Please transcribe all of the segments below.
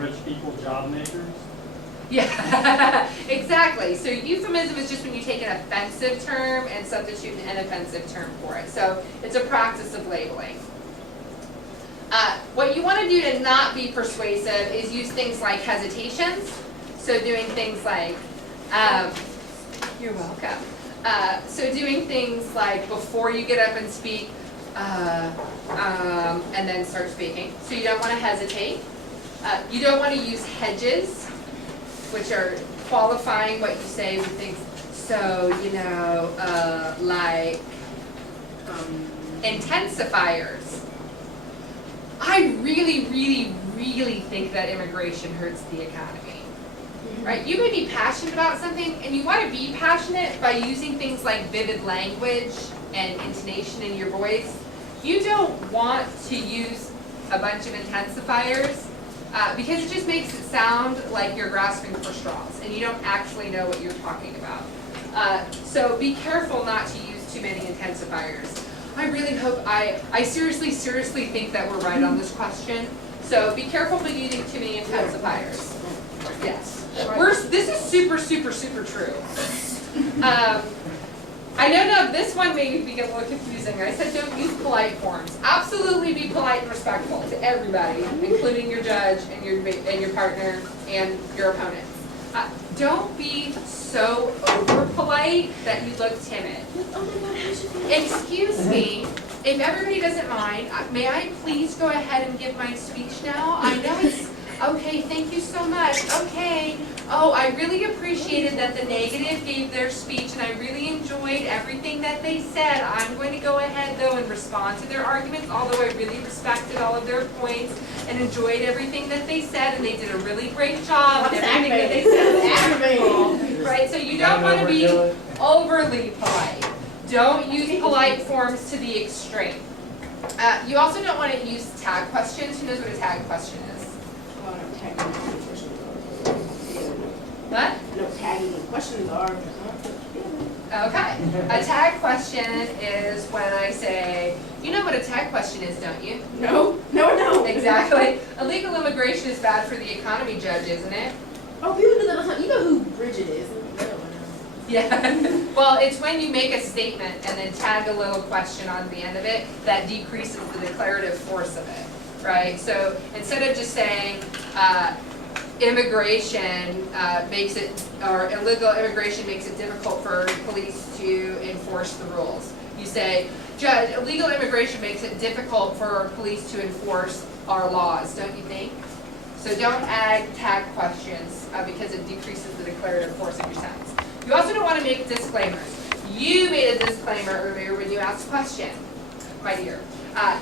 rich people job makers? Yeah, exactly. So euphemism is just when you take an offensive term and substitute an inoffensive term for it. So it's a practice of labeling. What you want to do to not be persuasive is use things like hesitations. So doing things like, you're welcome. So doing things like before you get up and speak, and then start speaking. So you don't want to hesitate. You don't want to use hedges, which are qualifying what you say with things. So, you know, like intensifiers. I really, really, really think that immigration hurts the economy. Right? You may be passionate about something, and you want to be passionate by using things like vivid language and intonation in your voice. You don't want to use a bunch of intensifiers because it just makes it sound like you're grasping for straws, and you don't actually know what you're talking about. So be careful not to use too many intensifiers. I really hope, I seriously think that we're right on this question. So be careful with using too many intensifiers. Yes. This is super true. I know now this one may be a little confusing. I said don't use polite forms. Absolutely be polite and respectful to everybody, including your judge and your partner and your opponents. Don't be so over polite that you look timid. Excuse me, if everybody doesn't mind, may I please go ahead and give my speech now? I know it's okay, thank you so much. Okay. Oh, I really appreciated that the negative gave their speech, and I really enjoyed everything that they said. I'm going to go ahead, though, and respond to their arguments, although I really respected all of their points and enjoyed everything that they said, and they did a really great job. And everything that they said was aggravating. Right, so you don't want to be overly polite. Don't use polite forms to the extreme. You also don't want to use tag questions. Who knows what a tag question is? What? No, tagging the questions are. Okay. A tag question is when I say, you know what a tag question is, don't you? No. Exactly. Illegal immigration is bad for the economy, Judge, isn't it? Oh, people do that all the time. You know who Bridget is. Yeah. Well, it's when you make a statement and then tag a little question on the end of it that decreases the declarative force of it, right? So instead of just saying, immigration makes it, or illegal immigration makes it difficult for police to enforce the rules. You say, Judge, illegal immigration makes it difficult for police to enforce our laws, don't you think? So don't add tag questions because it decreases the declarative force of your sentence. You also don't want to make disclaimers. You made a disclaimer earlier when you asked a question, my dear.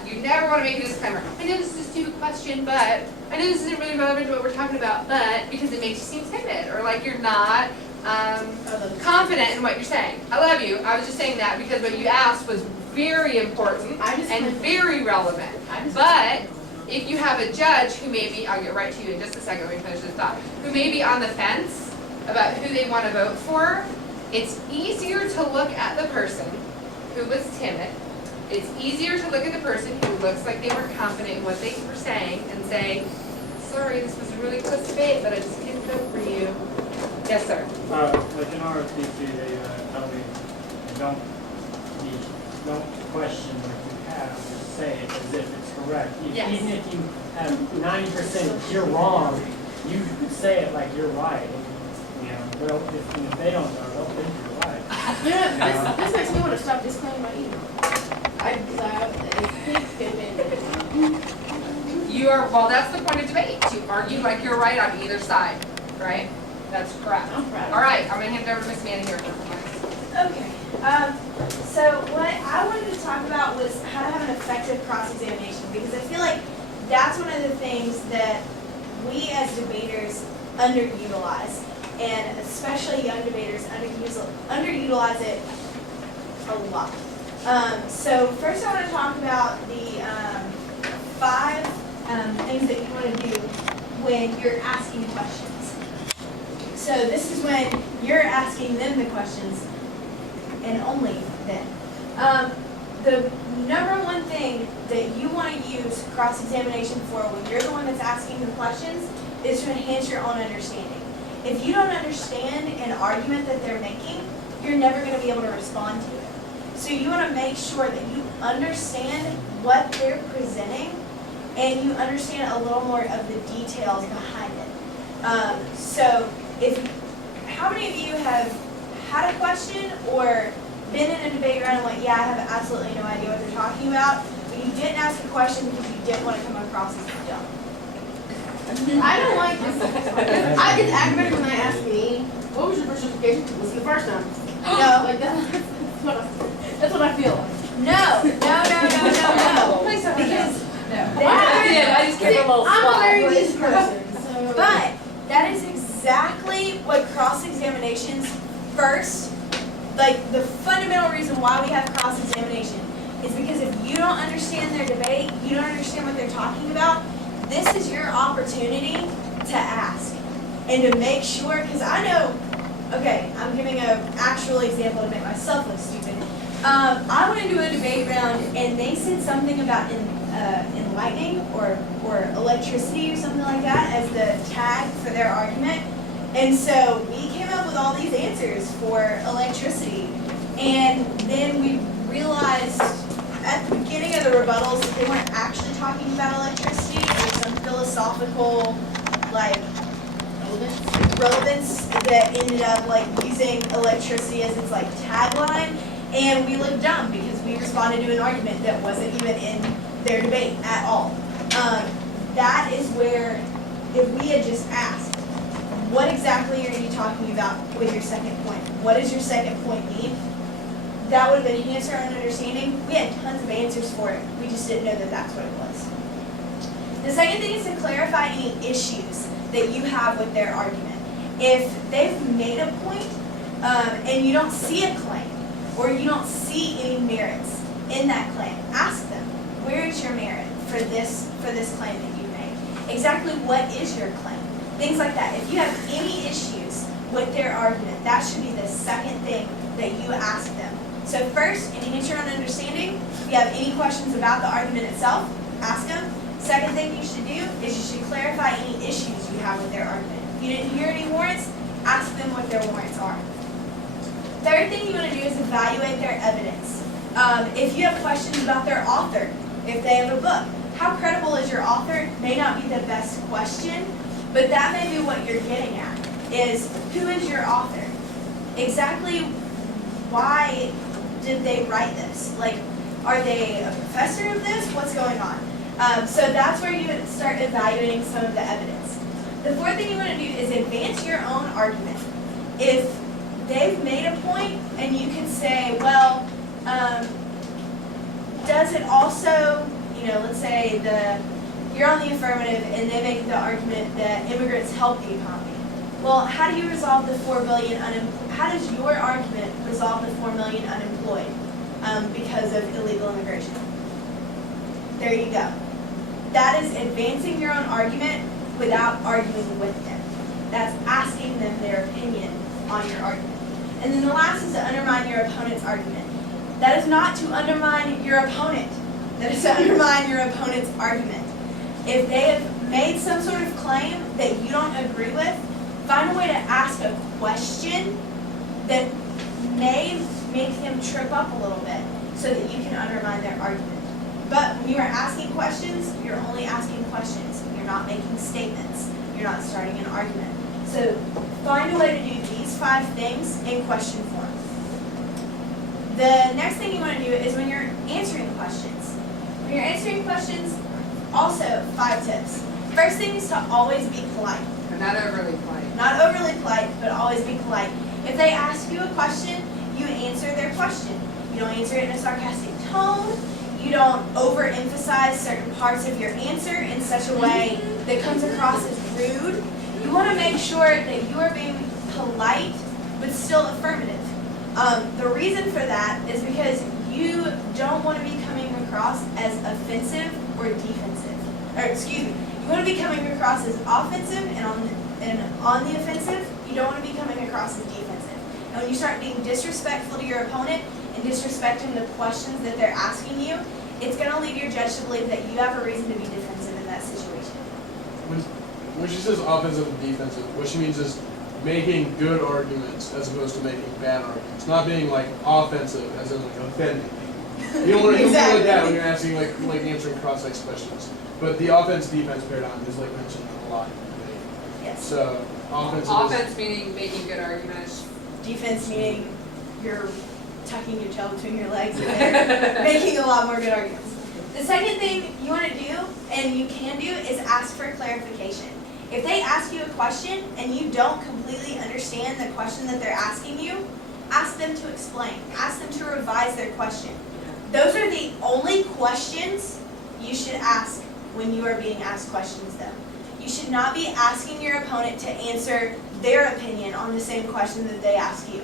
You never want to make a disclaimer. I know this is a stupid question, but I know this isn't really relevant to what we're talking about, but because it makes you seem timid or like you're not confident in what you're saying. I love you. I was just saying that because what you asked was very important and very relevant. But if you have a judge who may be, I'll get right to you in just a second, let me finish this thought, who may be on the fence about who they want to vote for, it's easier to look at the person who was timid. It's easier to look at the person who looks like they weren't confident in what they were saying and say, sorry, this was a really close debate, but I just couldn't vote for you. Yes, sir. Like in ROTC, they tell me don't question what you have, just say it as if it's correct. Yes. Even if you have 90% you're wrong, you say it like you're right. You know, well, if they don't know, they'll think you're right. Yeah, this makes me want to stop disclaiming my email. You are, well, that's the point of debate, to argue like you're right on either side, right? That's correct. I'm proud. All right, I'm going to hand it over to Miss Manning here for a moment. Okay. So what I wanted to talk about was how to have an effective cross-examination, because I feel like that's one of the things that we as debaters underutilize, and especially young debaters underutilize it a lot. So first I want to talk about the 5 things that you want to do when you're asking questions. So this is when you're asking them the questions, and only then. The number one thing that you want to use cross-examination for when you're the one that's asking the questions is to enhance your own understanding. If you don't understand an argument that they're making, you're never going to be able to respond to it. So you want to make sure that you understand what they're presenting and you understand a little more of the details behind it. So how many of you have had a question or been in a debate round and went, yeah, I have absolutely no idea what they're talking about, but you didn't ask a question because you didn't want to come across as dumb? I don't like this. It's aggravating when I ask me, what was your first justification? Listen the first time. No. Like that's what I feel like. No. Please don't. Because I just gave her a little I'm a spot. very nice person, so. But that is exactly what cross-examinations first, like the fundamental reason why we have cross-examination is because if you don't understand their debate, you don't understand what they're talking about, this is your opportunity to ask and to make sure, because I know, okay, I'm giving an actual example to make myself look stupid. I went into a debate round and they said something about enlightening or electricity or something like that as the tag for their argument. And so we came up with all these answers for electricity. And then we realized at the beginning of the rebuttals that they weren't actually talking about electricity. There was some philosophical, like, relevance that ended up like using electricity as its like tagline. And we looked dumb because we responded to an argument that wasn't even in their debate at all. That is where, if we had just asked, what exactly are you talking about with your second point? What does your second point mean? That would have enhanced our own understanding. We had tons of answers for it. We just didn't know that that's what it was. The second thing is to clarify any issues that you have with their argument. If they've made a point and you don't see a claim or you don't see any merits in that claim, ask them, where is your merit for this claim that you made? Exactly what is your claim? Things like that. If you have any issues with their argument, that should be the second thing that you ask them. So first, enhance your own understanding. If you have any questions about the argument itself, ask them. Second thing you should do is you should clarify any issues you have with their argument. If you didn't hear any warrants, ask them what their warrants are. Third thing you want to do is evaluate their evidence. If you have questions about their author, if they have a book, how credible is your author may not be the best question, but that may be what you're getting at, is who is your author? Exactly why did they write this? Like, are they a professor of this? What's going on? So that's where you would start evaluating some of the evidence. The fourth thing you want to do is advance your own argument. If they've made a point and you can say, well, does it also, let's say you're on the affirmative and they make the argument that immigrants help the economy. Well, how do you resolve the 4 billion how does your argument resolve the 4 million unemployed because of illegal immigration? There you go. That is advancing your own argument without arguing with them. That's asking them their opinion on your argument. And then the last is to undermine your opponent's argument. That is not to undermine your opponent. That is to undermine your opponent's argument. If they have made some sort of claim that you don't agree with, find a way to ask a question that may make them trip up a little bit so that you can undermine their argument. But when you are asking questions, you're only asking questions. You're not making statements. You're not starting an argument. So find a way to do these 5 things in question form. The next thing you want to do is when you're answering questions. When you're answering questions, also 5 tips. First thing is to always be polite. Not overly polite. Not overly polite, but always be polite. If they ask you a question, you answer their question. You don't answer it in a sarcastic tone. You don't overemphasize certain parts of your answer in such a way that comes across as rude. You want to make sure that you are being polite, but still affirmative. The reason for that is because you don't want to be coming across as offensive or defensive. You want to be coming across as offensive and on the offensive. You don't want to be coming across as defensive. And when you start being disrespectful to your opponent and disrespecting the questions that they're asking you, it's going to lead your judge to believe that you have a reason to be defensive in that situation. when she says offensive and defensive, what she means is making good arguments as opposed to making bad arguments. Not being like offensive as in like offending. You don't want to do like that when you're asking like answering cross-ex questions. But the offense-defense paradigm is like mentioned a lot in the debate. Yes. So offensive. Offense meaning making good arguments. Defense meaning you're tucking your tail between your legs and they're making a lot more good arguments. The second thing you want to do, and you can do, is ask for clarification. If they ask you a question and you don't completely understand the question that they're asking you, ask them to explain. Ask them to revise their question. Those are the only questions you should ask when you are being asked questions though. You should not be asking your opponent to answer their opinion on the same question that they ask you.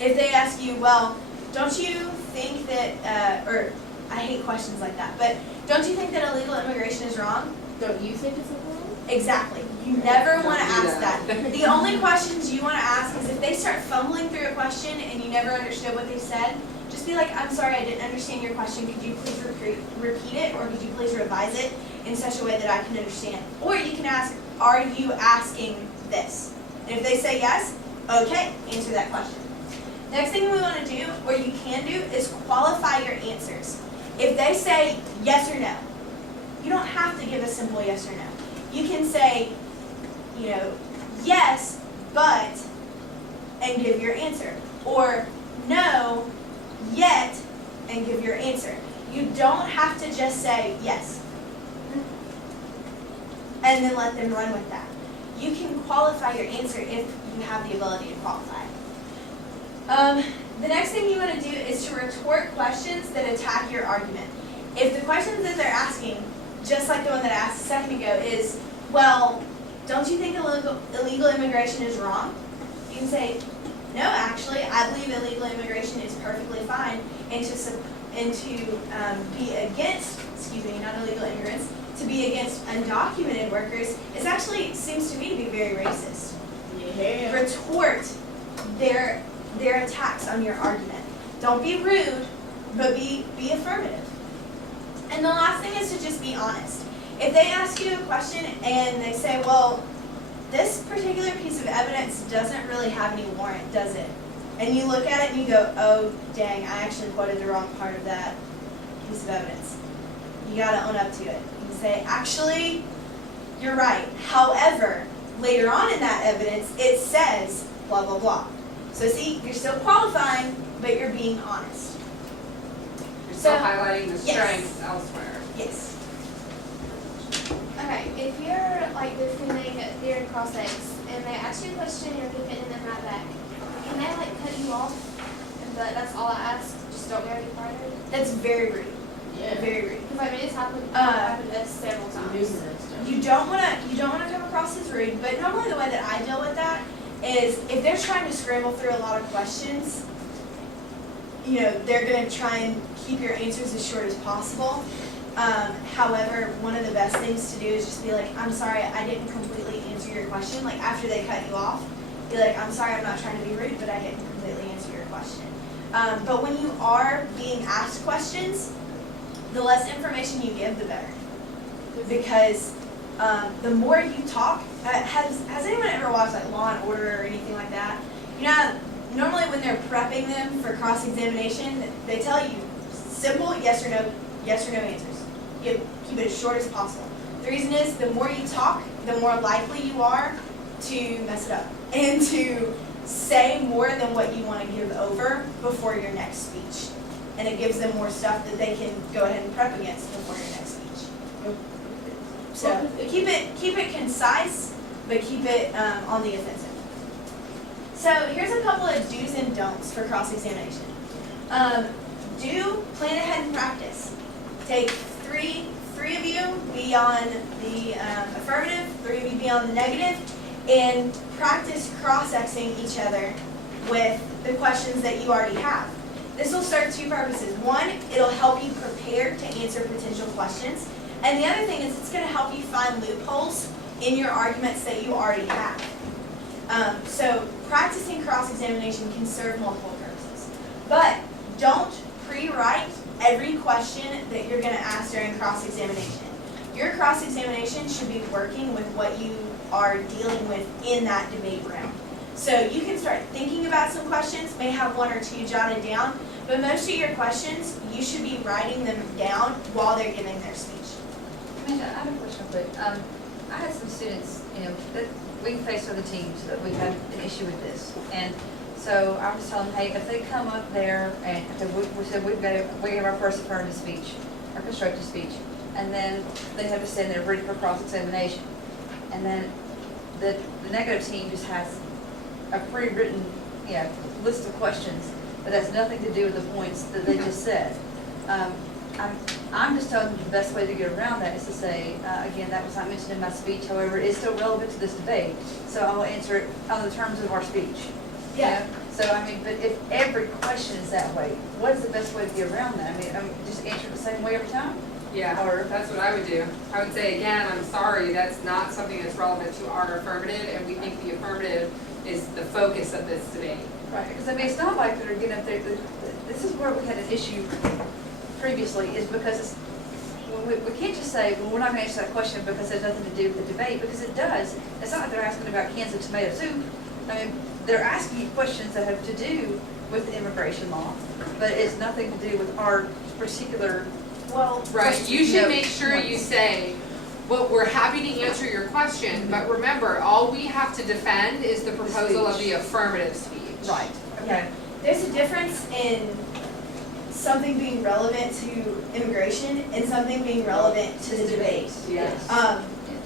If they ask you, well, don't you think that, or I hate questions like that, but don't you think that illegal immigration is wrong? Don't you think it's wrong? Exactly. You never want to Don't do ask that. The only questions you want to ask is if they start fumbling through a question and you never understood what they said, just be like, I'm sorry, I didn't understand your question. Could you please repeat it, or could you please revise it in such a way that I can understand? Or you can ask, are you asking this? And if they say yes, okay, answer that question. Next thing we want to do, or you can do, is qualify your answers. If they say yes or no, you don't have to give a simple yes or no. You can say, yes, but, and give your answer. Or no, yet, and give your answer. You don't have to just say yes. And then let them run with that. You can qualify your answer if you have the ability to qualify. The next thing you want to do is to retort questions that attack your argument. If the questions that they're asking, just like the one that I asked a second ago, is, well, don't you think illegal immigration is wrong? You can say, no, actually, I believe illegal immigration is perfectly fine, and to be against, not illegal immigrants, to be against undocumented workers seems to me to be very racist. Yeah. Retort their attacks on your argument. Don't be rude, but be affirmative. And the last thing is to just be honest. If they ask you a question and they say, well, this particular piece of evidence doesn't really have any warrant, does it? And you look at it and you go, oh, dang, I actually quoted the wrong part of that piece of evidence. You gotta own up to it. You can say, actually, you're right. However, later on in that evidence, it says blah, blah, blah. So see, you're still qualifying, but you're being honest. You're still So- highlighting the Yes. strengths elsewhere. Yes. Okay, if you're like defending during cross-ex and they ask you a question and you're defending them right back, can they like cut you off? But that's all I ask, just don't go any farther. That's very rude. Yeah. Very rude. Because I mean, it's happened to us several times. Numerous times. You don't wanna come across as rude, but normally the way that I deal with that is if they're trying to scramble through a lot of questions, they're gonna try and keep your answers as short as possible. However, one of the best things to do is just be like, I'm sorry, I didn't completely answer your question. Like after they cut you off, be like, I'm sorry, I'm not trying to be rude, but I didn't completely answer your question. But when you are being asked questions, the less information you give, the better. Because the more you talk, has anyone ever watched like Law and Order or anything like that? Normally when they're prepping them for cross-examination, they tell you simple yes or no answers. Keep it as short as possible. The reason is the more you talk, the more likely you are to mess it up and to say more than what you want to give over before your next speech. And it gives them more stuff that they can go ahead and prep against before your next speech. So keep it concise, but keep it on the offensive. So here's a couple of do's and don'ts for cross-examination. Plan ahead and practice. Take three of you be on the affirmative, 3 of you be on the negative, and practice cross-exing each other with the questions that you already have. This will serve 2 purposes. One, it'll help you prepare to answer potential questions. And the other thing is it's going to help you find loopholes in your arguments that you already have. So practicing cross-examination can serve multiple purposes. But don't pre-write every question that you're going to ask during cross-examination. your cross-examination should be working with what you are dealing with in that debate round. So you can start thinking about some questions, may have one or two jotted down, but most of your questions, you should be writing them down while they're giving their speech. Amanda, I have a question quick. I had some students, that we faced other teams that we had an issue with this. And so I was telling them, hey, if they come up there and we said we have our first affirmative speech, our constructive speech, and then they have to stand there ready for cross-examination. And then the negative team just has a pre-written, list of questions, but has nothing to do with the points that they just said. I'm just telling you the best way to get around that is to say, again, that was not mentioned in my speech, however, it is still relevant to this debate, so I will answer it on the terms of our speech. Yeah. So, but if every question is that way, what is the best way to get around that? Just answer it the same way every time? Yeah, Or- that's what I would do. I would say, again, I'm sorry, that's not something that's relevant to our affirmative, and we think the affirmative is the focus of this debate. Right, because it's not like they're getting up there, this is where we had an issue previously, is because we can't just say, well, we're not going to answer that question because it has nothing to do with the debate, because it does. It's not like they're asking about cans of tomato soup. They're asking you questions that have to do with immigration law, but it's nothing to do with our particular. Well, Right, you should No. make sure you say, well, we're happy to answer your question, but remember, all we have to defend is the proposal of the affirmative speech. Right. Okay. there's a difference in something being relevant to immigration and something being relevant to the debate. Yes.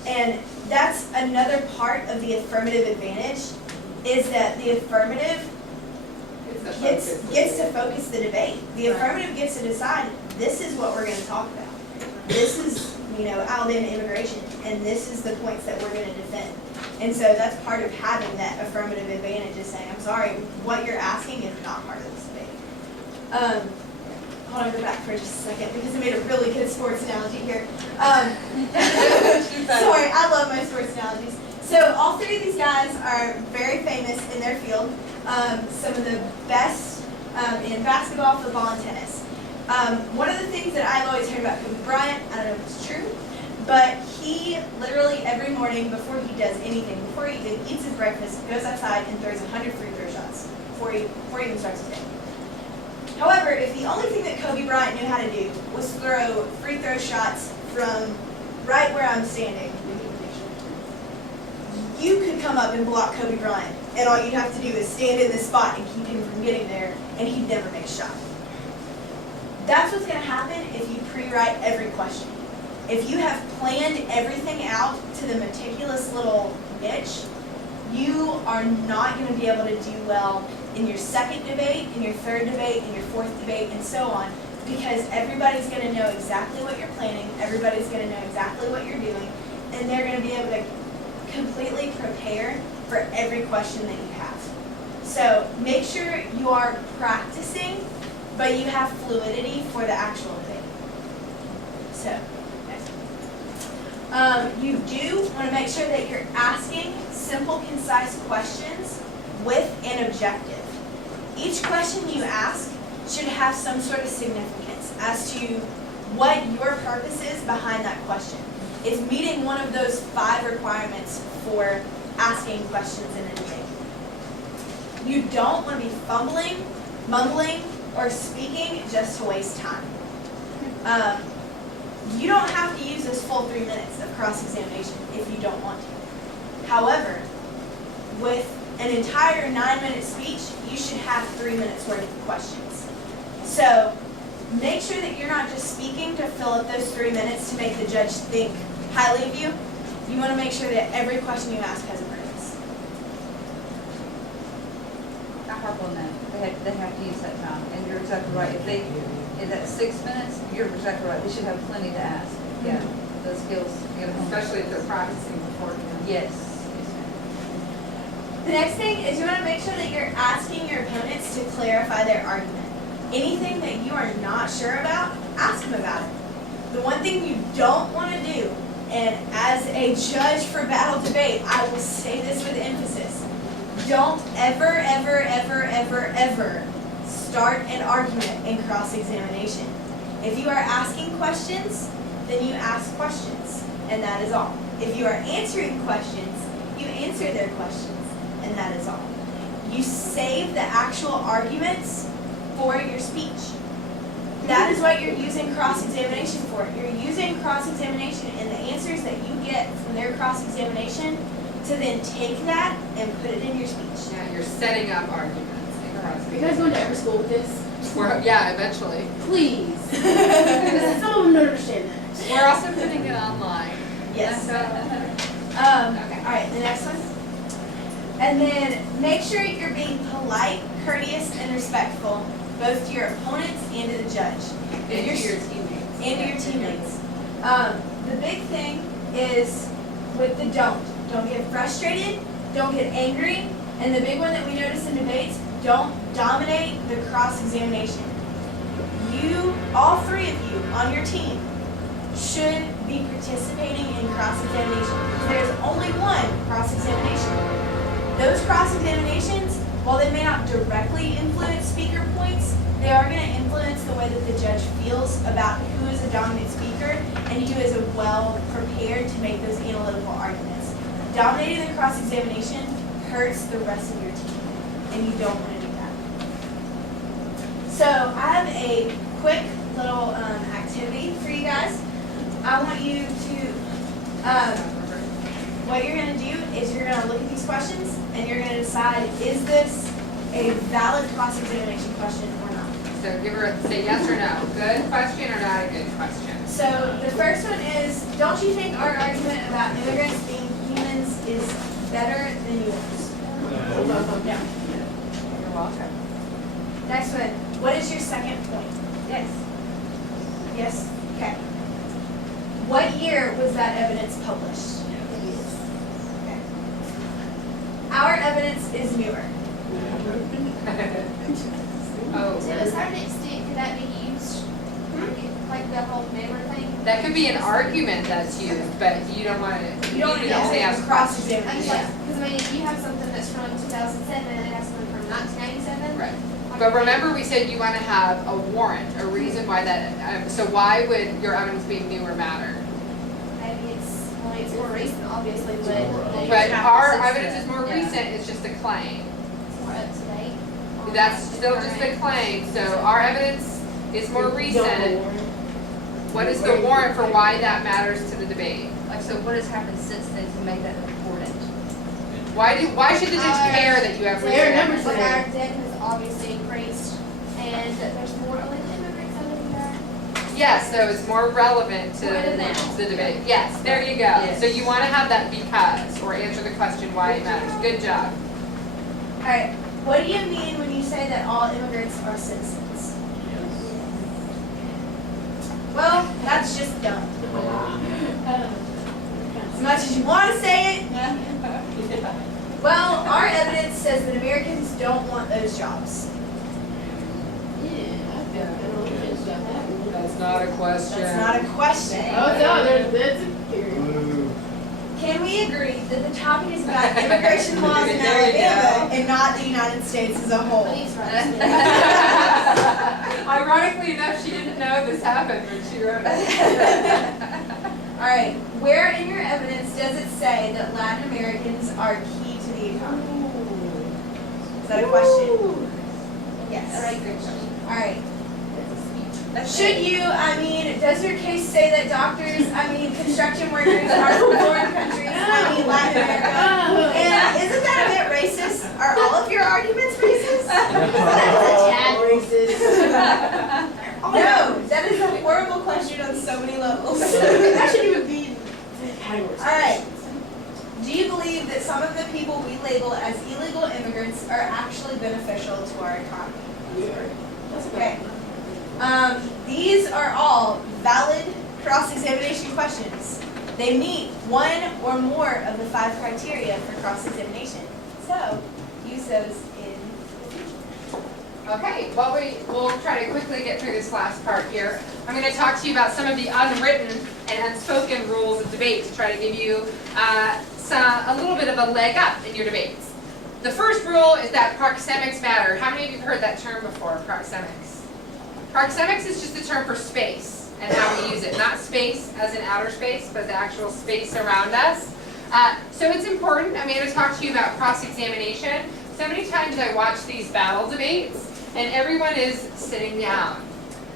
And that's another part of the affirmative advantage, is that the affirmative It's the gets focus. to focus the debate. The affirmative gets to decide, this is what we're gonna talk about. This is, Alabama immigration, and this is the points that we're gonna defend. And so that's part of having that affirmative advantage, is saying, I'm sorry, what you're asking is not part of this debate. Hold on, go back for just a second, because I made a really good sports analogy here. Sorry, I love my sports analogies. So all three of these guys are very famous in their field. Some of the best in basketball, football, and tennis. One of the things that I've always heard about Kobe Bryant, I don't know if it's true, but he literally every morning before he does anything, before he even eats his breakfast, goes outside and throws 100 free throw shots before he even starts his day. However, if the only thing that Kobe Bryant knew how to do was throw free throw shots from right where I'm standing, you could come up and block Kobe Bryant, and all you'd have to do is stand in this spot and keep him from getting there, and he'd never make a shot. That's what's going to happen if you pre-write every question. If you have planned everything out to the meticulous little niche, you are not going to be able to do well in your second debate, in your third debate, in your fourth debate, and so on, because everybody's going to know exactly what you're planning, everybody's going to know exactly what you're doing, and they're going to be able to completely prepare for every question that you have. So make sure you are practicing, but you have fluidity for the actual debate. So, next one. You do want to make sure that you're asking simple, concise questions with an objective. Each question you ask should have some sort of significance as to what your purpose is behind that question. It's meeting one of those 5 requirements for asking questions in a debate. You don't want to be fumbling, mumbling, or speaking just to waste time. You don't have to use this full 3 minutes of cross-examination if you don't want to. However, with an entire 9-minute speech, you should have 3 minutes worth of questions. So make sure that you're not just speaking to fill up those 3 minutes to make the judge think highly of you. You want to make sure that every question you ask has a purpose. I harp on that. They have to use that time, and you're exactly right. If that's 6 minutes, you're exactly right. They should have plenty to ask. Yeah, those skills. Especially if they're practicing beforehand. Yes. The next thing is you want to make sure that you're asking your opponents to clarify their argument. Anything that you are not sure about, ask them about it. The one thing you don't want to do, and as a judge for battle debate, I will say this with emphasis, don't ever, ever, ever, ever, ever start an argument in cross-examination. If you are asking questions, then you ask questions, and that is all. If you are answering questions, you answer their questions, and that is all. You save the actual arguments for your speech. That is what you're using cross-examination for. You're using cross-examination and the answers that you get from their cross-examination to then take that and put it in your speech. Yeah, you're setting up arguments in Are you guys going to every school with this? Yeah, eventually. Please. Because some of them don't understand that. We're also putting it online. Yes. Okay. All right, the next one. And then make sure you're being polite, courteous, and respectful, both to your opponents and to the judge. And to your teammates. And to your teammates. The big thing is with the don't get frustrated, don't get angry, and the big one that we notice in debates, don't dominate the cross-examination. You, all three of you on your team, should be participating in cross-examination. There's only one cross-examination. Those cross-examinations, while they may not directly influence speaker points, they are going to influence the way that the judge feels about who is a dominant speaker and who is well prepared to make those analytical arguments. Dominating the cross-examination hurts the rest of your team, and you don't want to do that. So I have a quick little activity for you guys. I want you to, what you're going to do is you're going to look at these questions and you're going to decide, is this a valid cross-examination question or not? So say yes or no. Good question or not a good question? So the first one is, don't you think our argument about immigrants being humans is better than yours? Yeah. You're welcome. Next one, what is your second point? Yes. Yes? Okay. What year was that evidence published? Okay. Our evidence is newer. Oh, To a certain extent, could that be used, like the whole neighbor thing? that could be an argument that's used, but you don't want to. You don't need want to say ask ask cross-examination. I'm just like, because I mean, if you have something that's from 2007 and they have something from 1997. Right. But remember, we said you want to have a warrant, a reason why that. So why would your evidence being newer matter? Maybe it's more recent, obviously, but. But our evidence is more recent. It's just a claim. It's more up to date. That's still just a claim. So our evidence is more recent. What is the warrant for why that matters to the debate? Like, so what has happened since then to make that important? Why should the judge care that you have There are recent numbers Like evidence? our debt has obviously increased, and that there's more illegal immigrants over there. Yes, so it's more relevant to More than the debate. Yes, there you go. Yes. So you want to have that because, or answer the question why it matters. Good job. All right. What do you mean when you say that all immigrants are citizens? Well, that's just dumb. As much as you want to say it, well, our evidence says that Americans don't want those jobs. That's not a question. That's not a question. Oh, no, that's a period. Can we agree that the topic is about immigration laws in There you Alabama and not the United States as a whole? Please write. Ironically enough, she didn't know this happened when she wrote it. All right. Where in your evidence does it say that Latin Americans are key to the economy? Is that a question? Yes. All right. Should you, does your case say that doctors, construction workers are from foreign countries, Latin America? And isn't that a bit racist? Are all of your arguments racist? Tad racist. No, that is a horrible question on so many levels. That shouldn't even be categories. All right. Do you believe that some of the people we label as illegal immigrants are actually beneficial to our economy? That's Okay. These are all valid cross-examination questions. They meet one or more of the 5 criteria for cross-examination. So, use those in the future. Okay, well, we'll try to quickly get through this last part here. I'm going to talk to you about some of the unwritten and unspoken rules of debate to try to give you a little bit of a leg up in your debates. The first rule is that proxemics matter. How many of you have heard that term before, proxemics? Proxemics is just a term for space. and how we use it. Not space as in outer space, but the actual space around us. So it's important. I'm going to talk to you about cross-examination. So many times I watch these battle debates, and everyone is sitting down,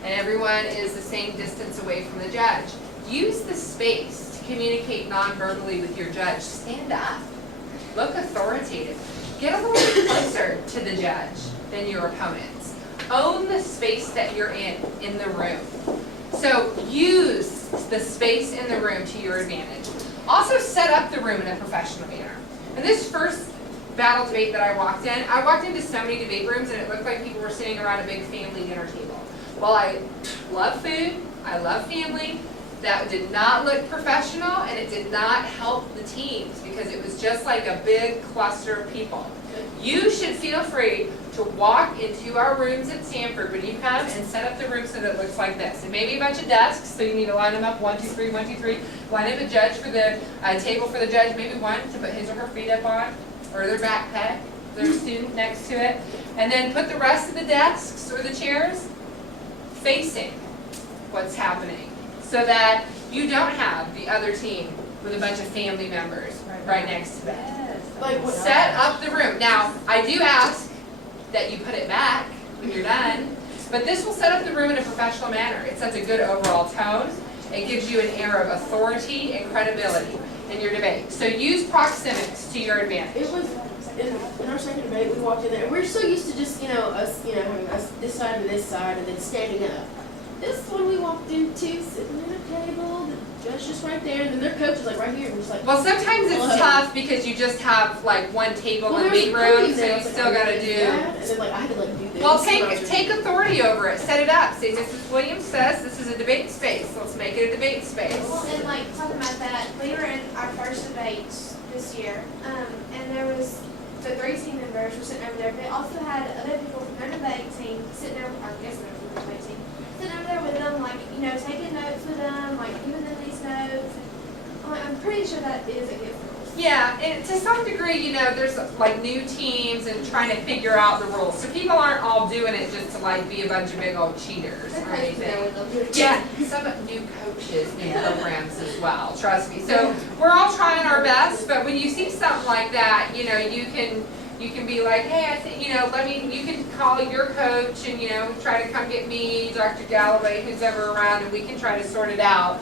and everyone is the same distance away from the judge. Use the space to communicate non-verbally with your judge. Stand up. Look authoritative. Get a little bit closer to the judge than your opponents. Own the space that you're in the room. So use the space in the room to your advantage. Also set up the room in a professional manner. In this first battle debate that I walked into so many debate rooms and it looked like people were sitting around a big family dinner table. While I love food, I love family, that did not look professional and it did not help the teams because it was just like a big cluster of people. You should feel free to walk into our rooms at Stanford when you come and set up the room so that it looks like this. It may be a bunch of desks, so you need to line them up 1, 2, 3, 1, 2, 3. Line up a judge for the table for the judge, maybe one to put his or her feet up on, or their backpack, their student next to it. And then put the rest of the desks or the chairs facing what's happening so that you don't have the other team with a bunch of family members right next to them. Yes. Like what? Set up the room. Now, I do ask that you put it back when you're done, but this will set up the room in a professional manner. It sets a good overall tone. It gives you an air of authority and credibility in your debate. So use proxemics to your advantage. It was in our second debate. We walked in there, and we're so used to just us, having us this side and this side, and then standing up. This one we walked into, sitting at a table, the judge just right there, and then their coach is like right here, and we're just like. Well, sometimes it's Well, tough because you just have like one table Well, in the there's debate a room, podium so there. I you was still like, gotta "Okay, do. that," and then like I had to like do this. Well, and I was just- take authority over it. Set it up. Say, Mrs. Williams says this is a debate space. Let's make it a debate space. Well, and like talking about that, we were in our first debate this year, and there was the 3 team members were sitting over there. They also had other people from their debate team sitting over, I guess they were from their debate team, sitting over there with them, like, taking notes with them, like giving them these notes. I'm pretty sure that is against the rules. Yeah, and to some degree, there's like new teams and trying to figure out the rules. So people aren't all doing it just to like be a bunch of big old cheaters Their or coach was there anything. with them. Yeah, some new coaches in programs as well, trust me. So we're all trying our best, but when you see something like that, you can be like, hey, I think, you can call your coach and, try to come get me, Dr. Galloway, who's ever around, and we can try to sort it out.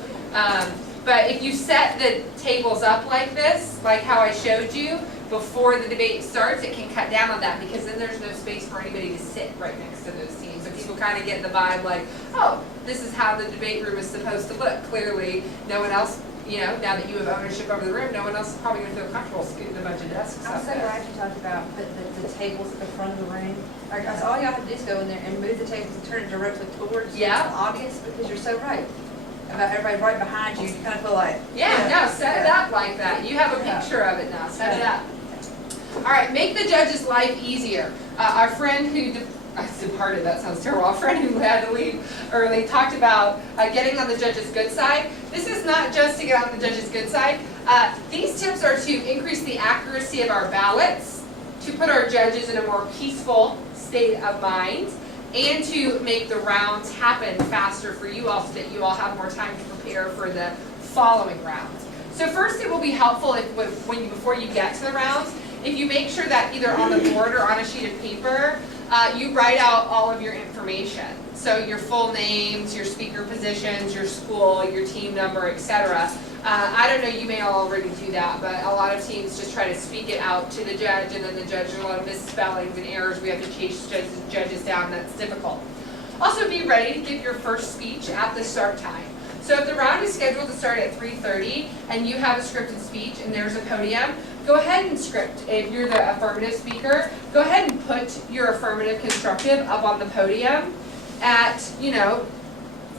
But if you set the tables up like this, like how I showed you, before the debate starts, it can cut down on that because then there's no space for anybody to sit right next to those teams. So people kind of get the vibe like, oh, this is how the debate room is supposed to look. Clearly, no one else, now that you have ownership over the room, no one else is probably going to feel comfortable scooting a bunch of desks I'm up so there. glad you talked about the tables at the front of the room. Like, all y'all have to do is go in there and move the tables and turn it directly towards the Yeah. audience because you're so right. About everybody right behind you, you kind of feel like. Yeah, no, set it up like that. You have a picture of it now. Set it up. All right, make the judge's life easier. Our friend who departed, that sounds terrible, our friend who had to leave early talked about getting on the judge's good side. This is not just to get on the judge's good side. These tips are to increase the accuracy of our ballots, to put our judges in a more peaceful state of mind, and to make the rounds happen faster for you all so that you all have more time to prepare for the following rounds. So first it will be helpful before you get to the rounds, if you make sure that either on the board or on a sheet of paper, you write out all of your information. So your full names, your speaker positions, your school, your team number, etc. I don't know, you may already do that, but a lot of teams just try to speak it out to the judge, and then the judge, there's a lot of misspellings and errors. We have to chase judges down. That's difficult. Also, be ready to give your first speech at the start time. So if the round is scheduled to start at 3:30 and you have a scripted speech and there's a podium, go ahead and script. If you're the affirmative speaker, go ahead and put your affirmative constructive up on the podium at,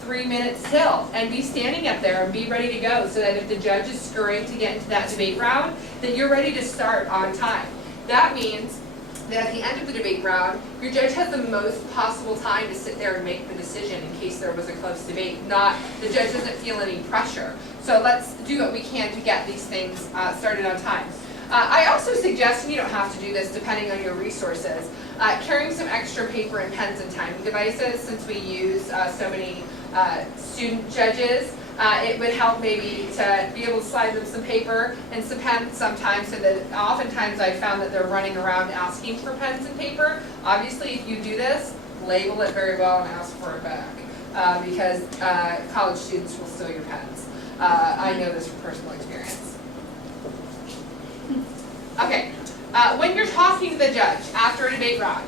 3 minutes till, and be standing up there and be ready to go so that if the judge is scurrying to get into that debate round, that you're ready to start on time. That means that at the end of the debate round, your judge has the most possible time to sit there and make the decision in case there was a close debate. The judge doesn't feel any pressure. So let's do what we can to get these things started on time. I also suggest, and you don't have to do this depending on your resources, carrying some extra paper and pens and timing devices since we use so many student judges. It would help maybe to be able to slide them some paper and some pens sometimes, so that oftentimes I found that they're running around asking for pens and paper. Obviously, if you do this, label it very well and ask for it back, because college students will steal your pens. I know this from personal experience. Okay, when you're talking to the judge after a debate round,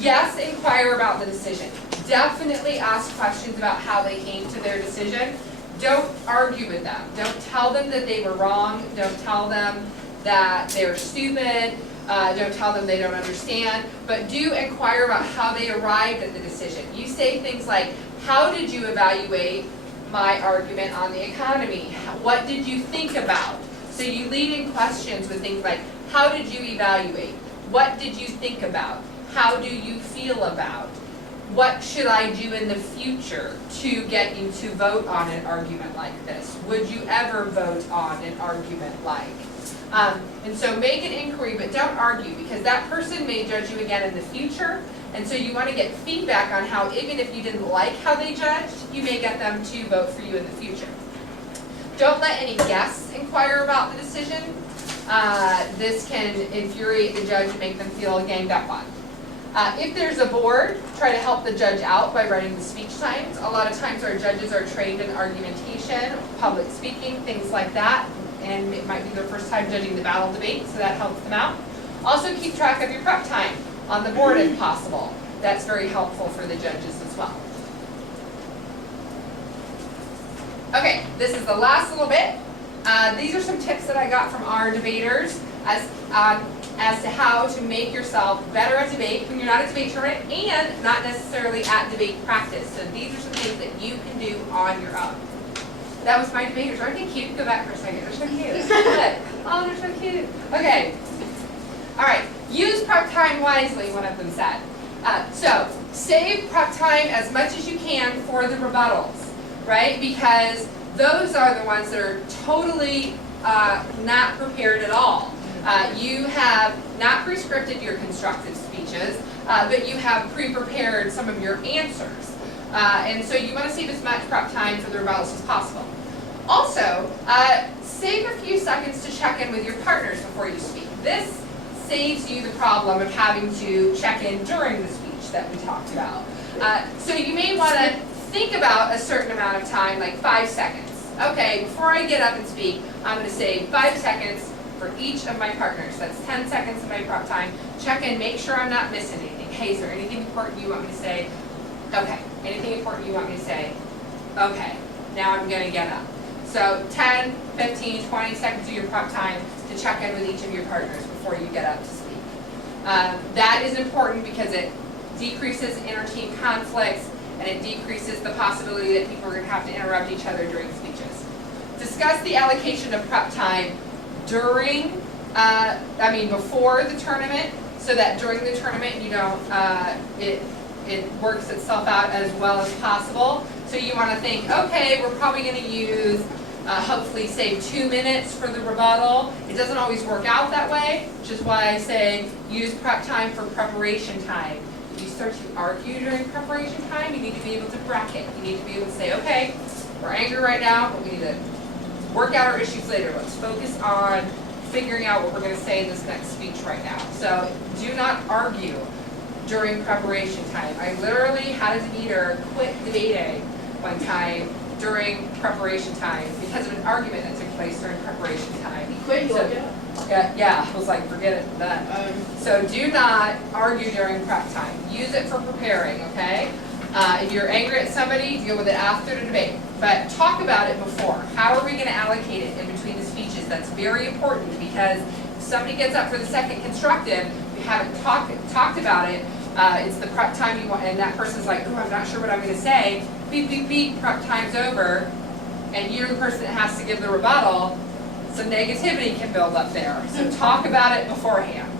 yes, inquire about the decision. Definitely ask questions about how they came to their decision. Don't argue with them. Don't tell them that they were wrong. Don't tell them that they're stupid. Don't tell them they don't understand. But do inquire about how they arrived at the decision. You say things like, how did you evaluate my argument on the economy? What did you think about? So you lead in questions with things like, how did you evaluate? What did you think about? How do you feel about? What should I do in the future to get you to vote on an argument like this? Would you ever vote on an argument like? And so make an inquiry, but don't argue, because that person may judge you again in the future. And so you want to get feedback on how, even if you didn't like how they judged, you may get them to vote for you in the future. Don't let any guests inquire about the decision. This can infuriate the judge and make them feel ganged up on. If there's a board, try to help the judge out by writing the speech times. A lot of times our judges are trained in argumentation, public speaking, things like that, and it might be their first time judging the battle debate, so that helps them out. Also keep track of your prep time on the board if possible. That's very helpful for the judges as well. Okay, this is the last little bit. These are some tips that I got from our debaters as to how to make yourself better at debate when you're not at debate tournament and not necessarily at debate practice. So these are some things that you can do on your own. That was my debaters. Aren't they cute? Go back for a second. They're so cute. Good. Oh, they're so cute. Okay. All right. Use prep time wisely, one of them said. So save prep time as much as you can for the rebuttals, right? Because those are the ones that are totally not prepared at all. You have not pre-scripted your constructive speeches, but you have pre-prepared some of your answers. And so you want to save as much prep time for the rebuttals as possible. Also, save a few seconds to check in with your partners before you speak. This saves you the problem of having to check in during the speech that we talked about. So you may want to think about a certain amount of time, like 5 seconds. Okay, before I get up and speak, I'm going to save 5 seconds for each of my partners. That's 10 seconds of my prep time. Check in, make sure I'm not missing anything. Hey, is there anything important you want me to say? Okay. Anything important you want me to say? Okay. Now I'm going to get up. So 10, 15, 20 seconds of your prep time to check in with each of your partners before you get up to speak. That is important because it decreases inter-team conflicts and it decreases the possibility that people are going to have to interrupt each other during speeches. Discuss the allocation of prep time during, before the tournament, so that during the tournament you don't, it works itself out as well as possible. So you want to think, okay, we're probably going to use, hopefully save 2 minutes for the rebuttal. It doesn't always work out that way, which is why I say use prep time for preparation time. If you start to argue during preparation time, you need to be able to bracket. You need to be able to say, okay, we're angry right now, but we need to work out our issues later. Let's focus on figuring out what we're going to say in this next speech right now. So do not argue during preparation time. I literally had a debater quit debating one time during preparation time because of an argument that took place during preparation time. You quit, you walked out? Yeah, I was like, forget it, done. So do not argue during prep time. Use it for preparing, okay? If you're angry at somebody, deal with it after the debate. But talk about it before. How are we going to allocate it in between the speeches? That's very important because if somebody gets up for the second constructive, you haven't talked about it, it's the prep time you want, and that person's like, oh, I'm not sure what I'm going to say. Beep, beep, beep, prep time's over, and you're the person that has to give the rebuttal. Some negativity can build up there. So talk about it beforehand.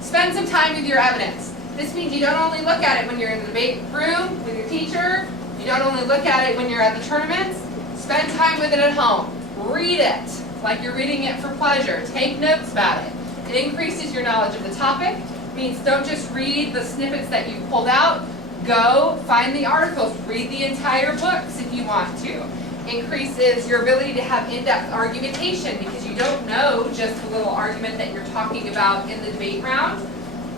Spend some time with your evidence. This means you don't only look at it when you're in the debate room with your teacher. You don't only look at it when you're at the tournaments. Spend time with it at home. Read it like you're reading it for pleasure. Take notes about it. It increases your knowledge of the topic. It means don't just read the snippets that you pulled out. Go find the articles, read the entire books if you want to. Increases your ability to have in-depth argumentation because you don't know just the little argument that you're talking about in the debate round.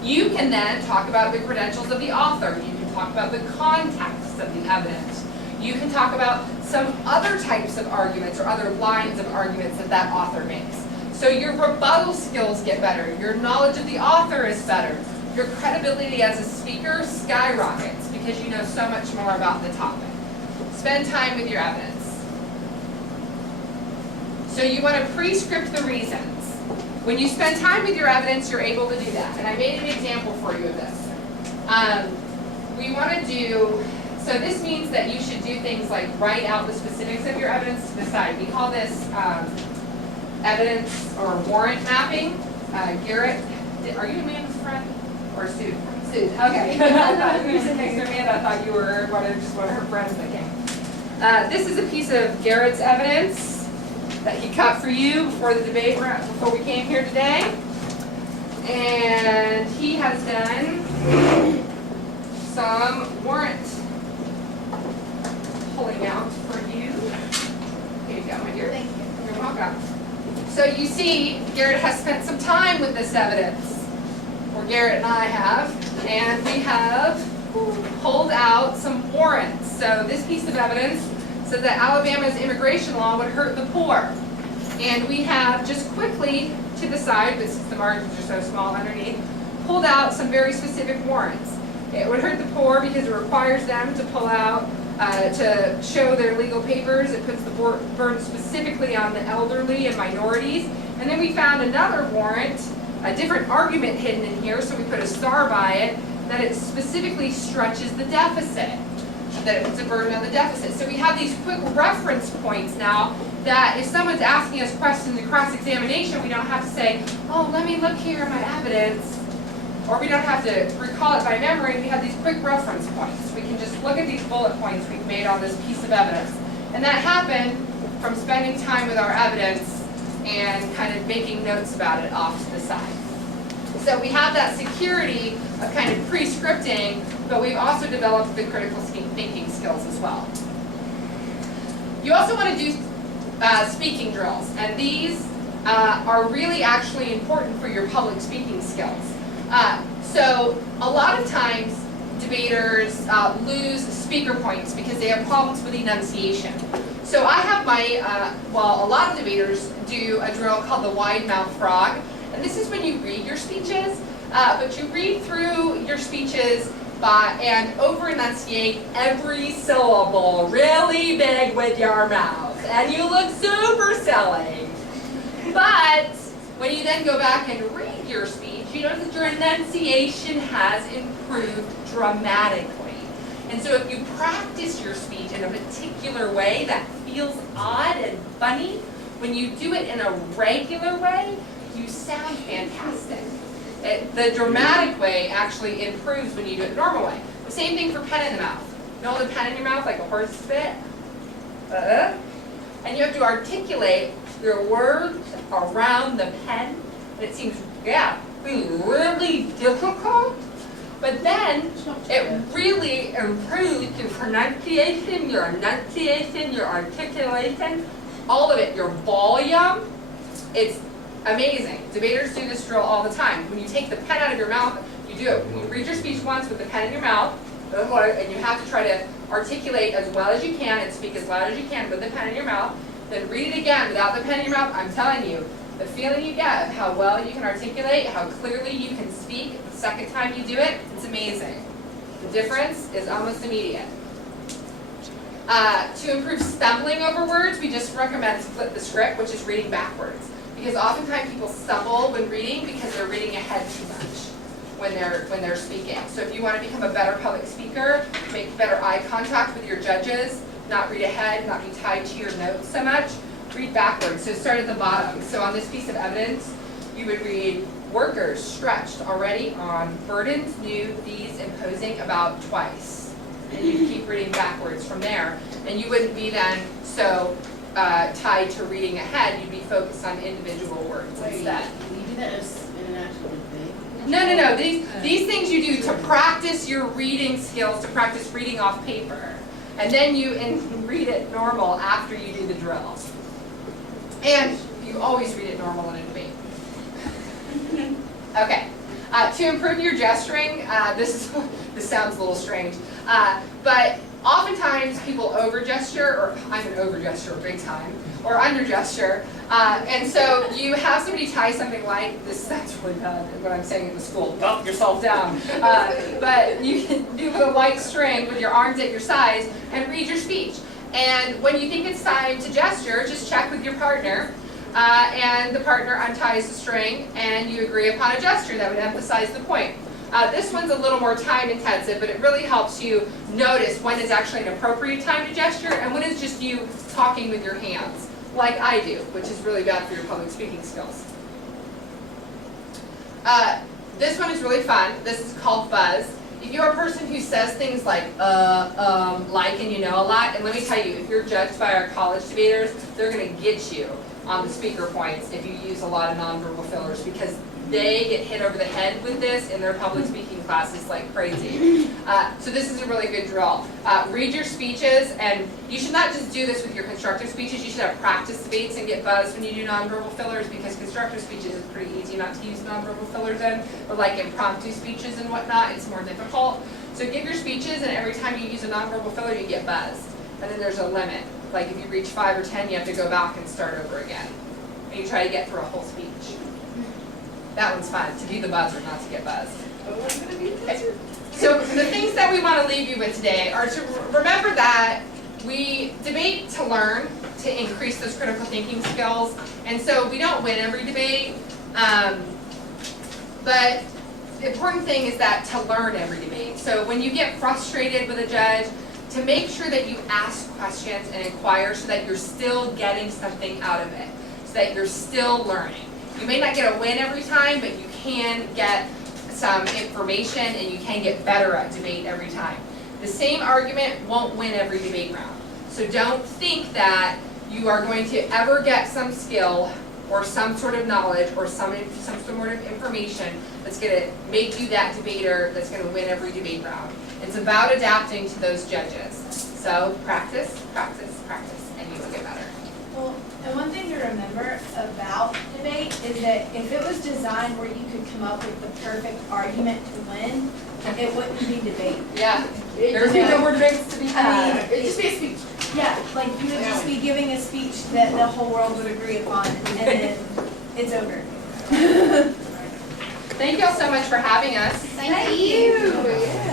You can then talk about the credentials of the author. You can talk about the context of the evidence. You can talk about some other types of arguments or other lines of arguments that that author makes. So your rebuttal skills get better. Your knowledge of the author is better. Your credibility as a speaker skyrockets because you know so much more about the topic. Spend time with your evidence. So you want to pre-script the reasons. When you spend time with your evidence, you're able to do that. And I made an example for you of this. We want to do, so this means that you should do things like write out the specifics of your evidence to the side. We call this evidence or warrant mapping. Garrett, are you Amanda's friend or Sue? Sue, okay. I thought you were sitting next to Amanda. I thought you were just one of her friends that came. This is a piece of Garrett's evidence that he cut for you before the debate, before we came here today. And he has done some warrant pulling out for you. Here you go, my dear. Thank you. You're welcome. So you see, Garrett has spent some time with this evidence, or Garrett and I have, and we have pulled out some warrants. So this piece of evidence said that Alabama's immigration law would hurt the poor. And we have just quickly to the side, but since the margins are so small underneath, pulled out some very specific warrants. It would hurt the poor because it requires them to pull out, to show their legal papers. It puts the burden specifically on the elderly and minorities. And then we found another warrant, a different argument hidden in here, so we put a star by it, that it specifically stretches the deficit. That it puts a burden on the deficit. So we have these quick reference points now that if someone's asking us questions in cross-examination, we don't have to say, oh, let me look here at my evidence, or we don't have to recall it by memory. We have these quick reference points. We can just look at these bullet points we've made on this piece of evidence. And that happened from spending time with our evidence and kind of making notes about it off to the side. So we have that security of kind of pre-scripting, but we've also developed the critical thinking skills as well. You also want to do speaking drills, and these are really actually important for your public speaking skills. So a lot of times debaters lose speaker points because they have problems with enunciation. So I have my, well, a lot of debaters do a drill called the wide mouth frog. And this is when you read your speeches, but you read through your speeches and over-enunciate every syllable really big with your mouth. And you look super silly. But when you then go back and read your speech, you notice that your enunciation has improved dramatically. And so if you practice your speech in a particular way that feels odd and funny, when you do it in a regular way, you sound fantastic. The dramatic way actually improves when you do it the normal way. The same thing for pen in the mouth. You know, hold a pen in your mouth like a horse spit? And you have to articulate your words around the pen. And it seems, really difficult. But then it really improves your pronunciation, your enunciation, your articulation, all of it, your volume. It's amazing. Debaters do this drill all the time. When you take the pen out of your mouth, you do it. You read your speech once with the pen in your mouth, and you have to try to articulate as well as you can and speak as loud as you can with the pen in your mouth. Then read it again without the pen in your mouth. I'm telling you, the feeling you get of how well you can articulate, how clearly you can speak the second time you do it, it's amazing. The difference is almost immediate. To improve stumbling over words, we just recommend flip the script, which is reading backwards. Because oftentimes people stumble when reading because they're reading ahead too much when they're speaking. So if you want to become a better public speaker, make better eye contact with your judges, not read ahead, not be tied to your notes so much, read backwards. So start at the bottom. So on this piece of evidence, you would read, workers stretched already on burdens new, these imposing about twice. And you keep reading backwards from there. And you wouldn't be then so tied to reading ahead, you'd be focused on individual words instead. Can you do that in an actual debate? No, these things you do to practice your reading skills, to practice reading off paper. And then you read it normal after you do the drill. And you always read it normal in a debate. Okay, to improve your gesturing, this sounds a little strange, but oftentimes people over-gesture, or I'm an over-gesture big time, or under-gesture, and so you have somebody tie something like this. That's really bad what I'm saying in the school, bump yourself down, but you can do with a light string with your arms at your sides and read your speech. And when you think it's time to gesture, just check with your partner, and the partner unties the string, and you agree upon a gesture that would emphasize the point. This one's a little more time intensive, but it really helps you notice when is actually an appropriate time to gesture and when is just you talking with your hands, like I do, which is really bad for your public speaking skills. This one is really fun. This is called buzz. If you're a person who says things like and you know a lot, and let me tell you, if you're judged by our college debaters, they're going to get you on the speaker points if you use a lot of nonverbal fillers, because they get hit over the head with this in their public speaking classes like crazy. So this is a really good drill. Read your speeches, and you should not just do this with your constructive speeches. You should have practice debates and get buzzed when you do nonverbal fillers, because constructive speeches is pretty easy not to use nonverbal fillers in, but like impromptu speeches and whatnot, it's more difficult. So give your speeches, and every time you use a nonverbal filler, you get buzzed. And then there's a limit. Like if you reach 5 or 10, you have to go back and start over again. And you try to get through a whole speech. That one's fun, to do the buzz or not to get buzzed. Okay. So the things that we want to leave you with today are to remember that we debate to learn, to increase those critical thinking skills. And so we don't win every debate. But the important thing is that to learn every debate. So when you get frustrated with a judge, to make sure that you ask questions and inquire so that you're still getting something out of it, so that you're still learning. You may not get a win every time, but you can get some information and you can get better at debate every time. The same argument won't win every debate round. So don't think that you are going to ever get some skill or some sort of knowledge or some sort of information that's going to make you that debater that's going to win every debate round. It's about adapting to those judges. So practice, practice, practice, and you will get better. Well, and one thing to remember about debate is that if it was designed where you could come up with the perfect argument to win, it wouldn't be debate. Yeah, there's no more debates to be had. It'd just be a speech. Yeah, like you would just be giving a speech that the whole world would agree upon, and then it's over. Thank you all so much for having us. Thank you.